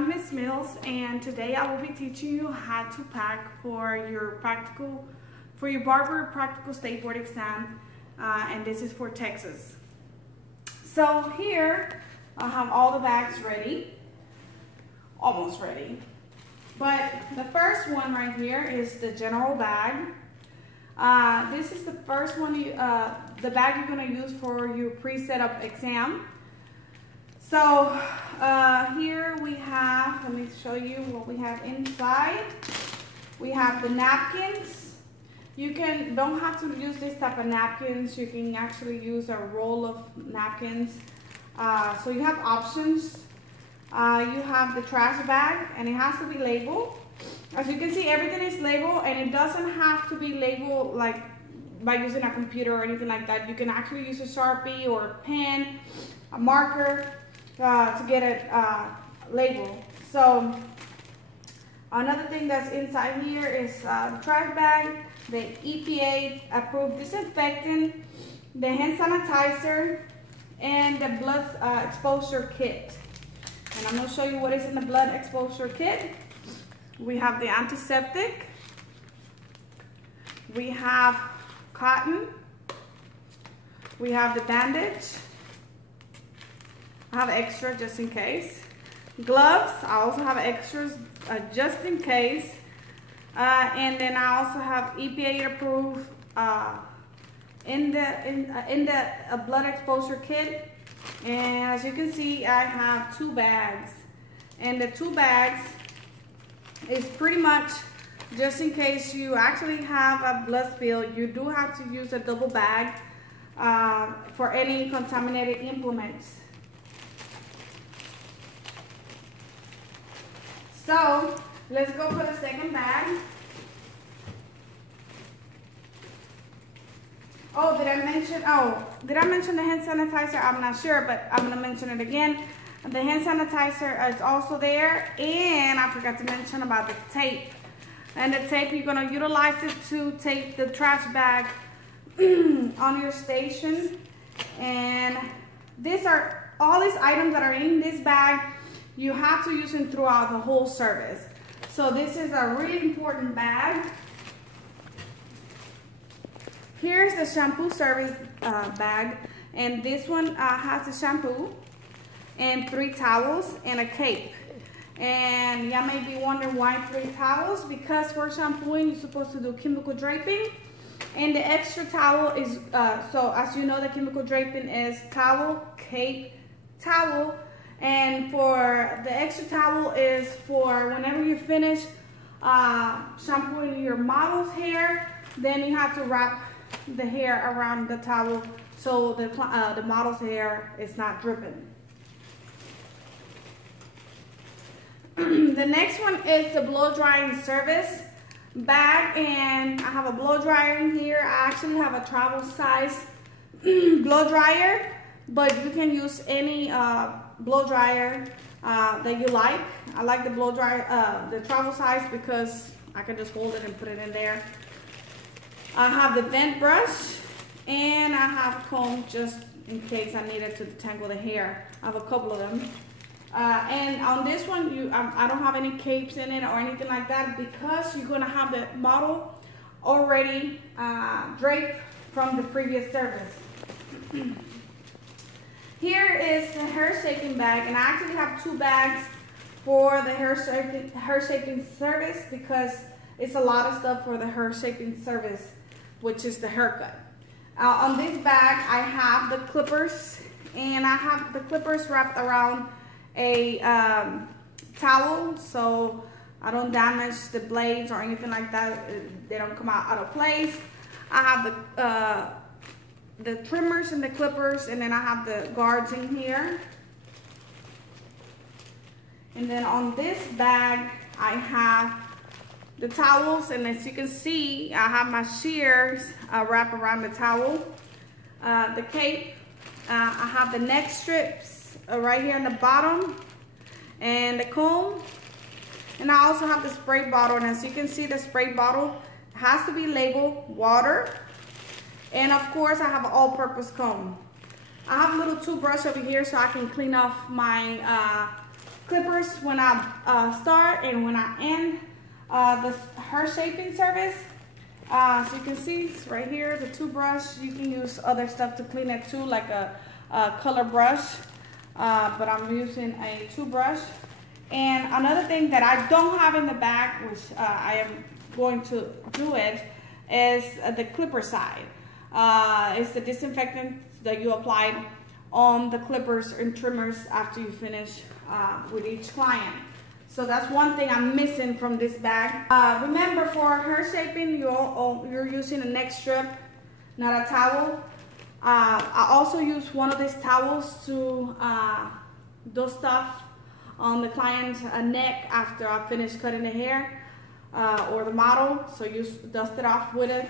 I'm Miss Mills, and today I will be teaching you how to pack for your Barber practical state-board exam, and this is for Texas. So here I have all the bags ready, almost ready. But the first one right here is the general bag. This is the first one, the bag you're going to use for your pre-setup exam. So here we have, let me show you what we have inside. We have the napkins. You don't have to use this type of napkins. You can actually use a roll of napkins. So you have options. You have the trash bag, and it has to be labeled. As you can see, everything is labeled, and it doesn't have to be labeled like by using a computer or anything like that. You can actually use a Sharpie or a pen, a marker, to get it labeled. So another thing that's inside here is the trash bag, the EPA approved disinfectant, the hand sanitizer, and the blood exposure kit. And I'm going to show you what is in the blood exposure kit. We have the antiseptic, we have cotton, we have the bandage, I have extra just in case. Gloves, I also have extras just in case. And then I also have EPA approved in the blood exposure kit. And as you can see, I have 2 bags. And the 2 bags is pretty much just in case you actually have a blood spill. You do have to use a double bag for any contaminated implements. So let's go for the second bag. Oh, did I mention the hand sanitizer? I'm not sure, but I'm gonna mention it again. The hand sanitizer is also there, and I forgot to mention about the tape. And the tape, you're gonna utilize it to tape the trash bag on your station. And all these items that are in this bag, you have to use them throughout the whole service. So this is a really important bag. Here's the shampoo service bag, and this one has a shampoo and 3 towels and a cape. And y'all may be wondering why 3 towels, because for shampooing you're supposed to do chemical draping, and the extra towel is so as you know, the chemical draping is towel, cape, towel. And for the extra towel is for whenever you finish shampooing your model's hair, then you have to wrap the hair around the towel so the model's hair is not dripping. The next one is the blow drying service bag, and I have a blow dryer in here. I actually have a travel size blow dryer, but you can use any blow dryer that you like. I like the blow dryer, the travel size, because I can just hold it and put it in there. I have the vent brush, and I have a comb just in case I needed to tangle the hair. I have a couple of them. And on this one, I don't have any capes in it or anything like that, because you're gonna have the model already draped from the previous service. Here is the hair shaking bag, and I actually have 2 bags for the hair shaking service, because it's a lot of stuff for the hair shaking service, which is the haircut. On this bag, I have the clippers, and I have the clippers wrapped around a towel, so I don't damage the blades or anything like that. They don't come out of place. I have the trimmers and the clippers, and then I have the guards in here. And then on this bag, I have the towels, and as you can see, I have my shears wrapped around the towel. The cape, I have the neck strips right here in the bottom, and the comb. And I also have the spray bottle, and as you can see, the spray bottle has to be labeled water. And of course, I have an all-purpose comb. I have a little toothbrush over here so I can clean off my clippers when I start and when I end the hair shaping service. So you can see it's right here, the toothbrush. You can use other stuff to clean it too, like a color brush, but I'm using a toothbrush. And another thing that I don't have in the bag, which I am going to do it, is the clipper side. It's the disinfectant that you applied on the clippers and trimmers after you finish with each client. So that's one thing I'm missing from this bag. Remember, for hair shaping, you're using a neck strip, not a towel. I also use one of these towels to do stuff on the client's neck after I finish cutting the hair or the model. So you dust it off with a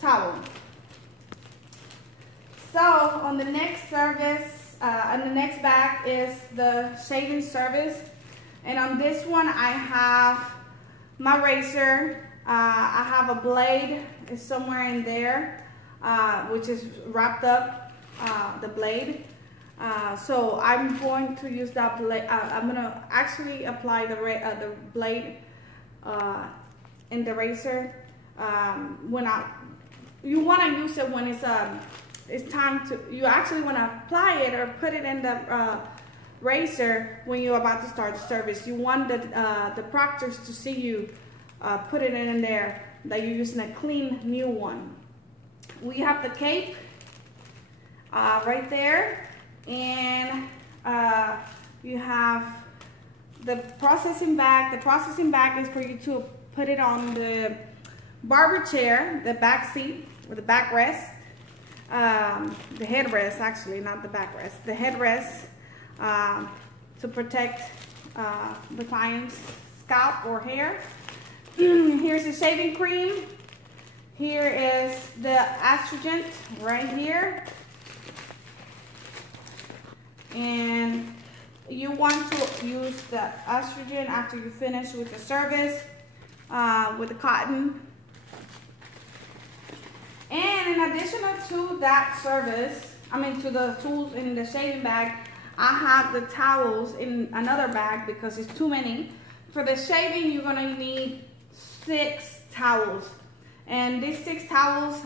towel. So on the next service, on the next bag is the shaving service. And on this one I have my razor. I have a blade, it's somewhere in there, which is wrapped up, the blade. So I'm going to use that blade. I'm gonna actually apply the blade in the razor. You want to use it when it's time to. You actually want to apply it or put it in the razor when you're about to start the service. You want the proctors to see you put it in there, that you're using a clean new one. We have the cape right there. And you have the processing bag. The processing bag is for you to put it on the barber chair, the back seat, or the backrest, the headrest, actually, not the backrest, the headrest, to protect the client's scalp or hair. Here's the shaving cream. Here is the astringent right here. And you want to use the astringent after you finish with the service, with the cotton. And in addition to that service, to the tools in the shaving bag, I have the towels in another bag because it's too many. For the shaving, you're gonna need 6 towels. And these 6 towels,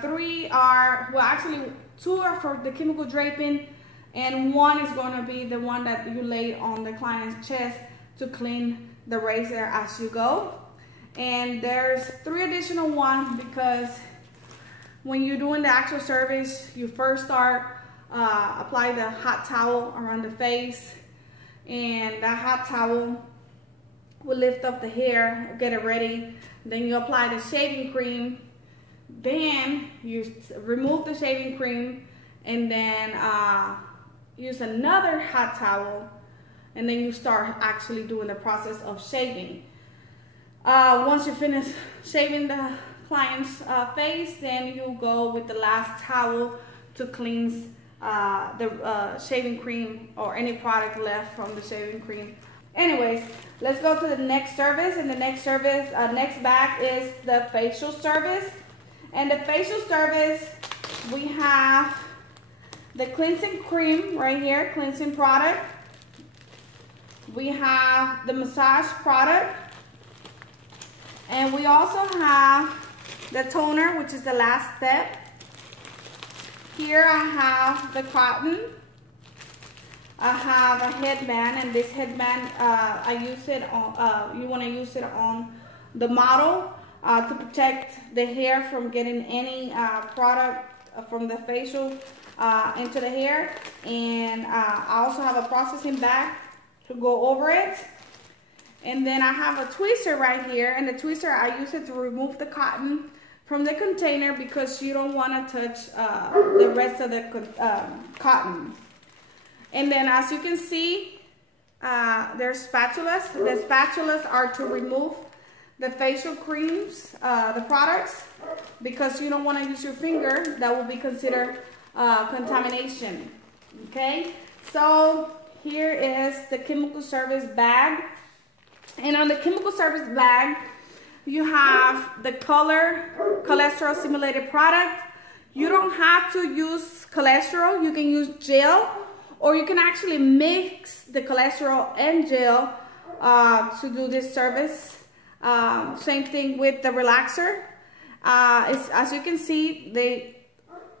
3 are, well actually 2 are for the chemical draping, and 1 is going to be the one that you lay on the client's chest to clean the razor as you go. And there's 3 additional ones because when you're doing the actual service, you first start apply the hot towel around the face, and that hot towel will lift up the hair, get it ready. Then you apply the shaving cream. Then you remove the shaving cream, and then use another hot towel, and then you start actually doing the process of shaving. Once you finish shaving the client's face, then you go with the last towel to cleanse the shaving cream or any product left from the shaving cream. Anyways, let's go to the next service. And the next service, next bag is the facial service. And the facial service, we have the cleansing cream right here, cleansing product. We have the massage product. And we also have the toner, which is the last step. Here I have the cotton. I have a headband, and this headband, I use it on, you want to use it on the model to protect the hair from getting any product from the facial into the hair. And I also have a processing bag to go over it. And then I have a twister right here, and the twister, I use it to remove the cotton from the container because you don't want to touch the rest of the cotton. And then as you can see, there's spatulas. The spatulas are to remove the facial creams, the products, because you don't want to use your finger. That will be considered contamination. Okay, so here is the chemical service bag. And on the chemical service bag, you have the cholesterol stimulated product. You don't have to use cholesterol. You can use gel, or you can actually mix the cholesterol and gel to do this service. Same thing with the relaxer. As you can see,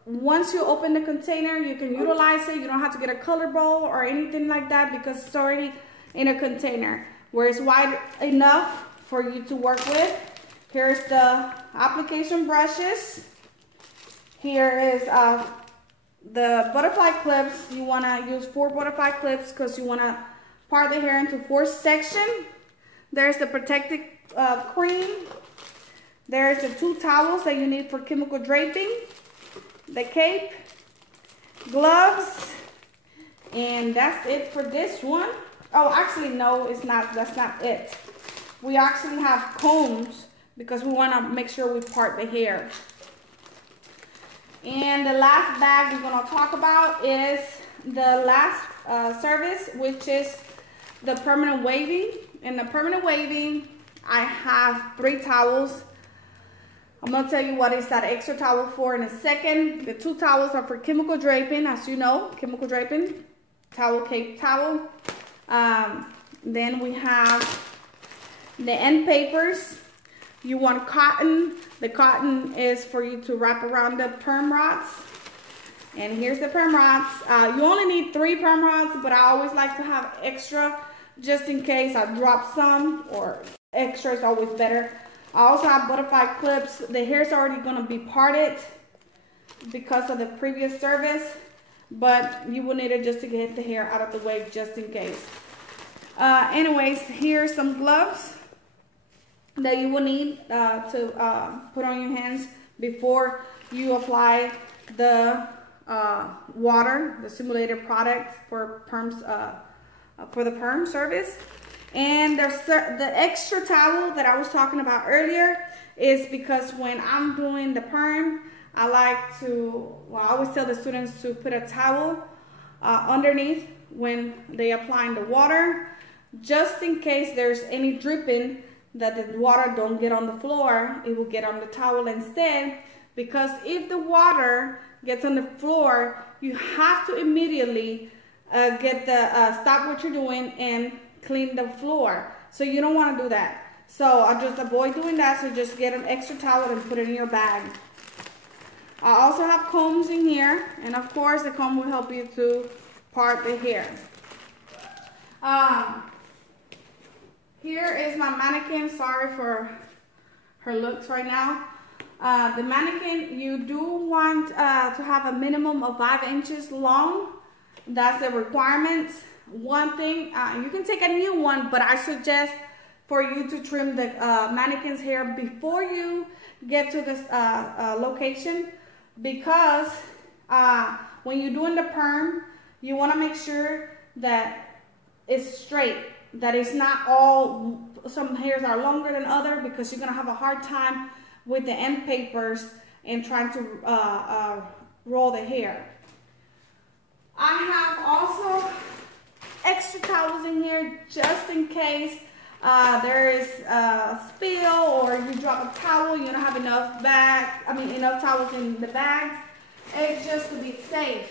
once you open the container, you can utilize it. You don't have to get a color bowl or anything like that because it's already in a container where it's wide enough for you to work with. Here's the application brushes. Here is the butterfly clips. You want to use 4 butterfly clips because you want to part the hair into 4 sections. There's the protective cream. There's the 2 towels that you need for chemical draping, the cape, gloves, and that's it for this one. Oh, actually, no, it's not. That's not it. We actually have combs because we want to make sure we part the hair. And the last bag we're going to talk about is the last service, which is the permanent waving. In the permanent waving, I have 3 towels. I'm going to tell you what is that extra towel for in a second. The 2 towels are for chemical draping, as you know, chemical draping, towel, cape, towel. Then we have the end papers. You want cotton. The cotton is for you to wrap around the perm rods. And here's the perm rods. You only need 3 perm rods, but I always like to have extra just in case I drop some, or extra is always better. I also have butterfly clips. The hair's already going to be parted because of the previous service, but you will need it just to get the hair out of the way just in case. Anyways, here's some gloves that you will need to put on your hands before you apply the water, the simulated product for perms, for the perm service. And there's the extra towel that I was talking about earlier is because when I'm doing the perm, I like to, well, I always tell the students to put a towel underneath when they apply the water, just in case there's any dripping that the water don't get on the floor, it will get on the towel instead. Because if the water gets on the floor, you have to immediately stop what you're doing and clean the floor. So you don't want to do that. So I just avoid doing that. So just get an extra towel and put it in your bag. I also have combs in here, and of course the comb will help you to part the hair. Here is my mannequin. Sorry for her looks right now. The mannequin, you do want to have a minimum of 5 inches long. That's the requirement. One thing, you can take a new one, but I suggest for you to trim the mannequin's hair before you get to this location, because when you're doing the perm, you want to make sure that it's straight, that it's not all, some hairs are longer than other, because you're going to have a hard time with the end papers and trying to roll the hair. I have also extra towels in here just in case there is a spill or you drop a towel, you don't have enough enough towels in the bags. It's just to be safe.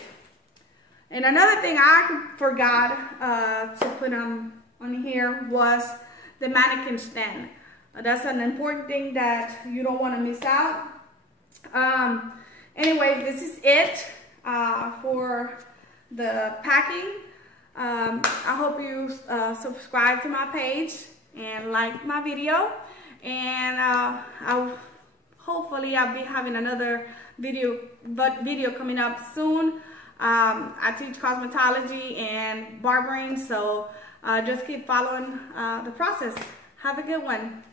And another thing I forgot to put on here was the mannequin stand. That's an important thing that you don't want to miss out. Anyway, this is it for the packing. I hope you subscribe to my page and like my video, and hopefully I'll be having another video coming up soon. I teach cosmetology and barbering, so just keep following the process. Have a good one.